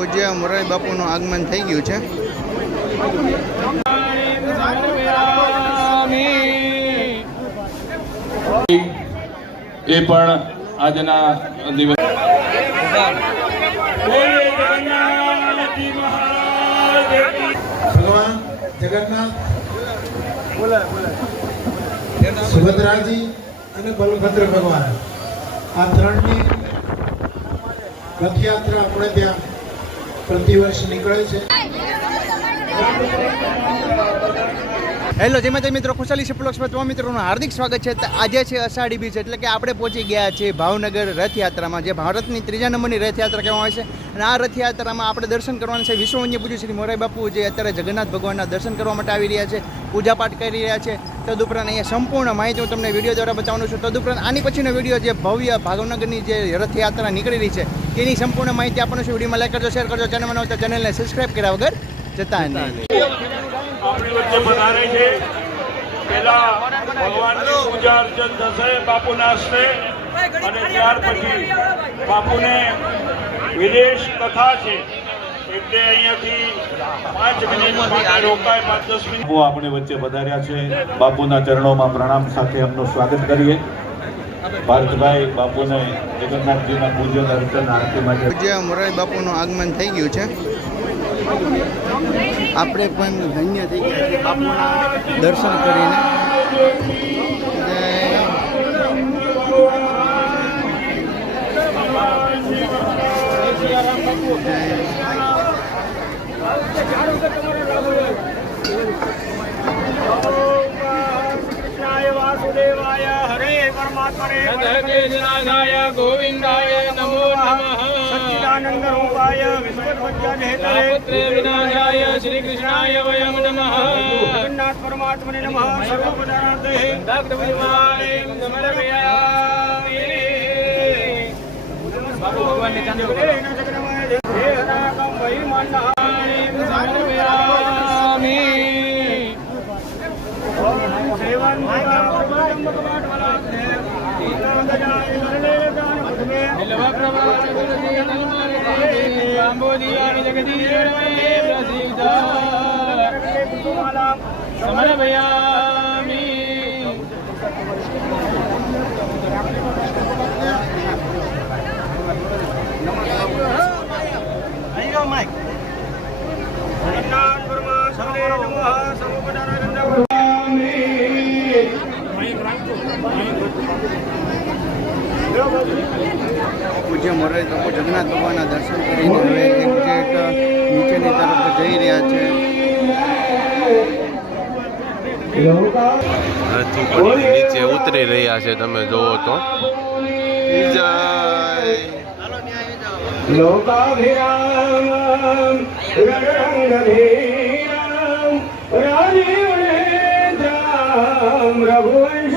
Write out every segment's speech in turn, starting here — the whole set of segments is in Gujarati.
પૂજ્ય મોરારી બાપુનું આગમન થઈ ગયું છે. એ પણ આજના દિવસ ભગવાન જગન્નાથ, સુભદ્રાજી અને બલભદ્ર ભગવાન આ ત્રણની રથયાત્રા આપણે ત્યાં પ્રતિવર્ષ નીકળે છે. હેલો જય માતા મિત્રો, ખુશાલી શિપલોક્સમાં તમામ મિત્રોનું હાર્દિક સ્વાગત છે. આજે છે અષાઢી બીજ, એટલે કે આપણે પહોંચી ગયા છીએ ભાવનગર રથયાત્રામાં, જે ભારતની 3જા નંબરની રથયાત્રા કહેવામાં આવે છે. અને આ રથયાત્રામાં આપણે દર્શન કરવાના છે વિશ્વ વન્ય પૂજ્ય શ્રી મોરારી બાપુ, જે અત્યારે જગન્નાથ ભગવાનના દર્શન કરવા માટે આવી રહ્યા છે, પૂજાપાઠ કરી રહ્યા છે. તદુપરાંત અહીંયા સંપૂર્ણ માહિતી હું તમને વિડીયો દ્વારા બતાવવાનું છું. તદુપરાંત આની પછીનો વિડીયો જે ભવ્ય ભાવનગરની જે રથયાત્રા નીકળી રહી છે તેની સંપૂર્ણ માહિતી આપવાનું છું. વિડીયોમાં લાઈક કરજો, શેર કરજો, ચેનલમાં નવો તો ચેનલને સબસ્ક્રાઈબ કર્યા વગર જતા નહીં. આપણી વચ્ચે પધારે છે. પહેલા ભગવાનની પૂજા અર્ચન થશે બાપુના હસ્તે, અને ત્યાર પછી બાપુને વિદેશ કથા છે એટલે અહીંયાથી 5 મિનિટ માટે રોકાય, 5-10 મિનિટ આપણી વચ્ચે પધાર્યા છે. બાપુના ચરણોમાં પ્રણામ સાથે એમનું સ્વાગત કરીએ. ભારતભાઈ બાપુને જગન્નાથજીના પૂજન અર્ચન આરતી માટે પૂજ્ય મોરારી બાપુનું આગમન થઈ ગયું છે. આપણે પણ ધન્ય થઈ ગયા છીએ બાપુના દર્શન કરીને. વાસુદેવાય હરે પરમાત્મને ગોવિંદાય નમો નમઃ. સચ્ચિદાનંદ રૂપાય વિશ્વોત્પત્યાહેતરે પુત્રે વિનાશાય શ્રી કૃષ્ણાય વયમ નમઃ. જગન્નાથ પરમાત્મને નમઃ. સર્વપદાર્થે દગ્ધવિમાને સમર્પયામિ. ભગવાનને ચાંદો જગન્નાથ હે હરાકમ વૈમાનહાય સમર્પયામિ. સેવન સમર્પયામિ. જગન્નાથ પરમાત્મને નમઃ. પૂજ્ય મોરારી બાપુ જગન્નાથ ભગવાનના દર્શન કરીને હવે એક્ઝેક્ટ નીચેની તરફ જઈ રહ્યા છે. નીચે ઉતરી રહ્યા છે, તમે જોવો તો. જય લોકાભિરામ રંગધીરામ રાજીવનેત્રામ રઘુવંશનાથામ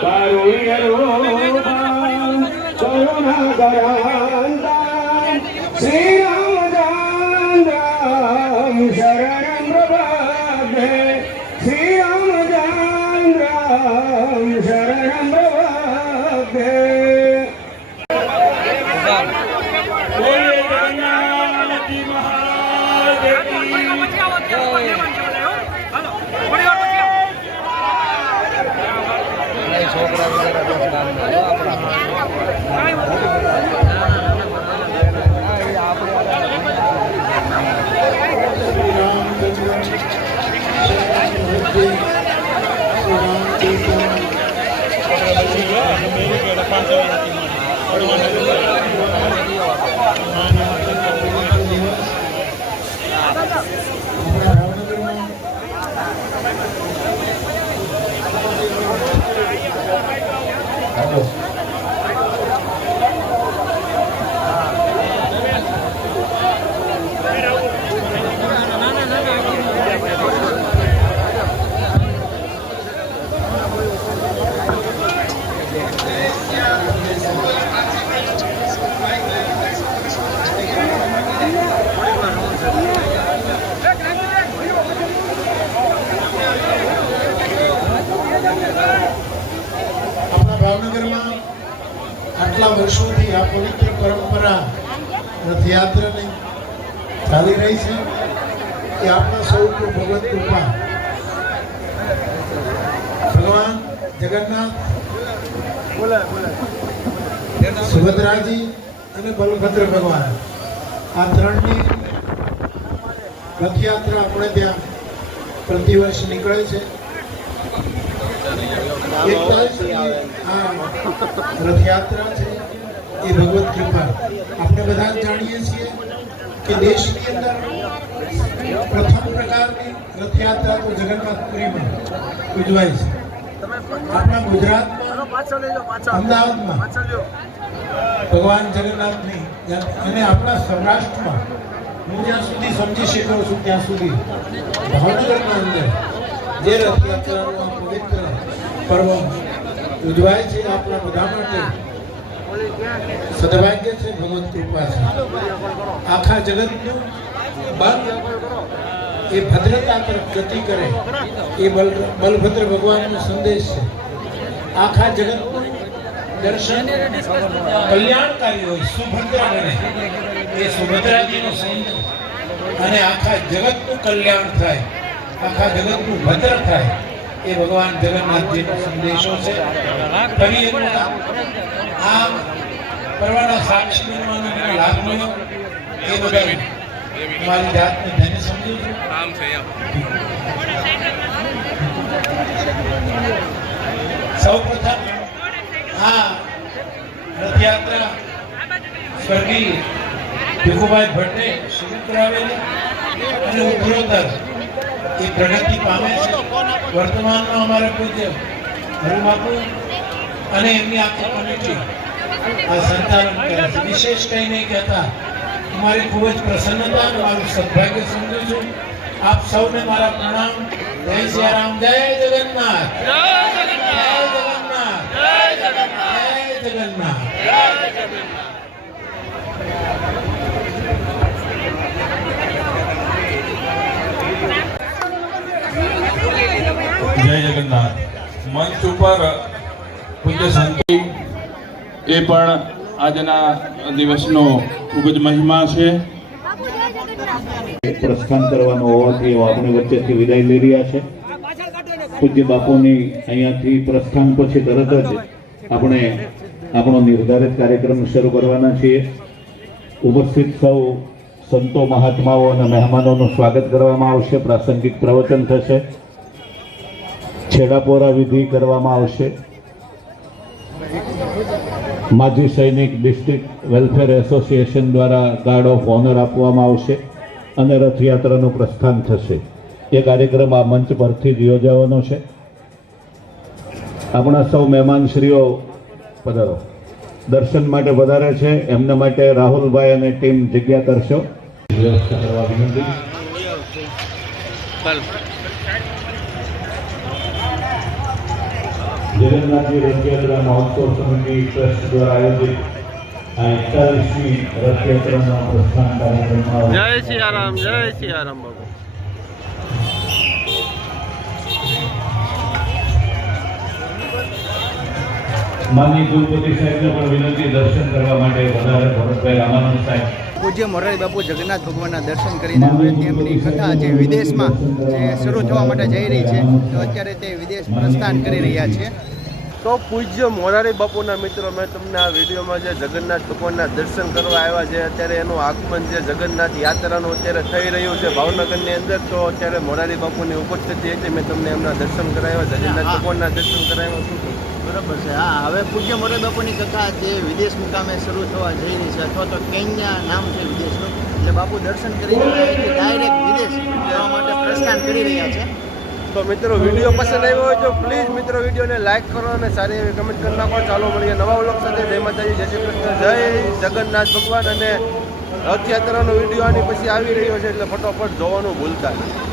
કારુણ્યરૂપામ કરુણાકરાંતામ શ્રીરામચંદ્રામ શરણં પ્રપદ્યે. શ્રીરામચંદ્રામ શરણં પ્રપદ્યે. ભાવનગરમાં આટલા વર્ષોથી આ પવિત્ર પરંપરા રથયાત્રાની ચાલી રહી છે એ આપણા સૌ ઉપર ભગવત કૃપા. ભગવાન જગન્નાથ, સુભદ્રાજી અને બલભદ્ર ભગવાન આ ત્રણની રથયાત્રા આપણે ત્યાં પ્રતિવર્ષ નીકળે છે. એક તારીખની આ રથયાત્રા છે એ ભગવત કૃપા. આપણે બધા જાણીએ છીએ કે દેશની અંદર પ્રથમ પ્રકારની રથયાત્રા તો જગન્નાથપુરીમાં ઉજવાય છે. આપણા ગુજરાતમાં અમદાવાદમાં ભગવાન જગન્નાથની અને આપણા સૌરાષ્ટ્રમાં હું જ્યાં સુધી સમજી શકું છું ત્યાં સુધી ભાવનગરના અંદર જે રથયાત્રાનો પવિત્ર પર્વ ઉજવાય છે આપણા બધા માટે સદભાગ્ય છે, ભગવત કૃપા છે. આખા જગતનું બંધ એ ભદ્રતા તરફ ગતિ કરે એ બલભદ્ર ભગવાનનો સંદેશ છે. આખા જગતનું દર્શન કલ્યાણકારી હોય, સુભદ્રા બને એ સુભદ્રાજીનો સંદેશ, અને આખા જગતનું કલ્યાણ થાય, આખા જગતનું ભદ્ર થાય એ ભગવાન જગન્નાથજીનો સંદેશો છે. ફરી આ પરવાના સાક્ષી બનવાનો લાભ મળ્યો એ બદલ મારી જાતને ધન્ય સમજું છું. સૌપ્રથમ આ રથયાત્રા સ્વર્ગીય ભીખુભાઈ ભટ્ટે શરૂ કરાવેલી અને ઉત્તરોત્તર એ પ્રગતિ પામે છે. વર્તમાનમાં અમારા પૂજ્ય હરિબાપુ અને એમની આખી કમિટી આ સંચાલન કરે છે. વિશેષ કંઈ નહીં કહેતા, મારી ખૂબ જ પ્રસન્નતા અને મારું સદભાગ્ય સમજું છું. આપ સૌને મારા પ્રણામ. જય સિયારામ, જય જગન્નાથ, જય જગન્નાથ, જય જગન્નાથ. જય જગન્નાથ. મંચ ઉપર પૂજ્ય સંતો એ પણ આજના દિવસનો ખૂબ જ મહિમા છે. પ્રસ્થાન કરવાનો હોવાથી આપણી વચ્ચેથી વિદાય લઈ રહ્યા છે. પૂજ્ય બાપુની અહીંયાથી પ્રસ્થાન પછી તરત જ આપણે આપણો નિર્ધારિત કાર્યક્રમ શરૂ કરવાના છીએ. ઉપસ્થિત સૌ સંતો, મહાત્માઓ અને મહેમાનોનું સ્વાગત કરવામાં આવશે. પ્રાસંગિક પ્રવચન થશે, છેડાપોરા વિધિ કરવામાં આવશે. માજી સૈનિક ડિસ્ટ્રિક્ટ વેલફેર એસોસિએશન દ્વારા ગાર્ડ ઓફ ઓનર આપવામાં આવશે અને રથયાત્રાનું પ્રસ્થાન થશે. એ કાર્યક્રમ આ મંચ પરથી જ યોજાવાનો છે. આપણા સૌ મહેમાનશ્રીઓ પધારો, દર્શન માટે વધારે છે. એમના માટે રાહુલભાઈ અને ટીમ જગ્યા કરશો. વ્યવસ્થા કરવા વિનંતી. જગન્નાથજી રથયાત્રા મહોત્સવ સમિતિ ટ્રસ્ટ દ્વારા આયોજિત આ 41મી રથયાત્રાનો પ્રસ્થાન કાર્યક્રમમાં જય સિયારામ, જય સિયારામ બાબુ. માનનીય કુલપતિ સાહેબને પણ વિનંતી દર્શન કરવા માટે વધારે ભરતભાઈ રામાનંદ સાહેબ. પૂજ્ય મોરારી બાપુ જગન્નાથ ભગવાનના દર્શન કરીને હવે તેમની કથા જે વિદેશમાં જે શરૂ થવા માટે જઈ રહી છે, તો અત્યારે તે વિદેશ પ્રસ્થાન કરી રહ્યા છે. તો પૂજ્ય મોરારી બાપુના મિત્રો, મેં તમને આ વિડીયોમાં જે જગન્નાથ ભગવાનના દર્શન કરવા આવ્યા છે, અત્યારે એનું આગમન જે જગન્નાથ યાત્રાનું અત્યારે થઈ રહ્યું છે ભાવનગરની અંદર, તો અત્યારે મોરારી બાપુની ઉપસ્થિતિ હતી. મેં તમને એમના દર્શન કરાવ્યા, જગન્નાથ ભગવાનના દર્શન કરાવ્યા. શું બરાબર છે. હા, હવે પૂજ્ય મોરારી બાપુની કથા જે વિદેશ મુકામે શરૂ થવા જઈ રહી છે, અથવા તો કેન્યા નામ છે વિદેશનું, એટલે બાપુ દર્શન કરીને ડાયરેક્ટ વિદેશ જવા માટે પ્રસ્થાન કરી રહ્યા છે. તો મિત્રો, વિડીયો પસંદ આવ્યો હોય તો પ્લીઝ મિત્રો વિડીયોને લાઈક કરો અને સારી એવી કમેન્ટ કરી નાખો. ચાલો મળીએ નવા વ્લોગ સાથે. જય માતાજી, જય શ્રી કૃષ્ણ, જય જગન્નાથ ભગવાન. અને રથયાત્રાનો વિડીયો આની પછી આવી રહ્યો છે, એટલે ફટોફટ જોવાનું ભૂલતા નહીં.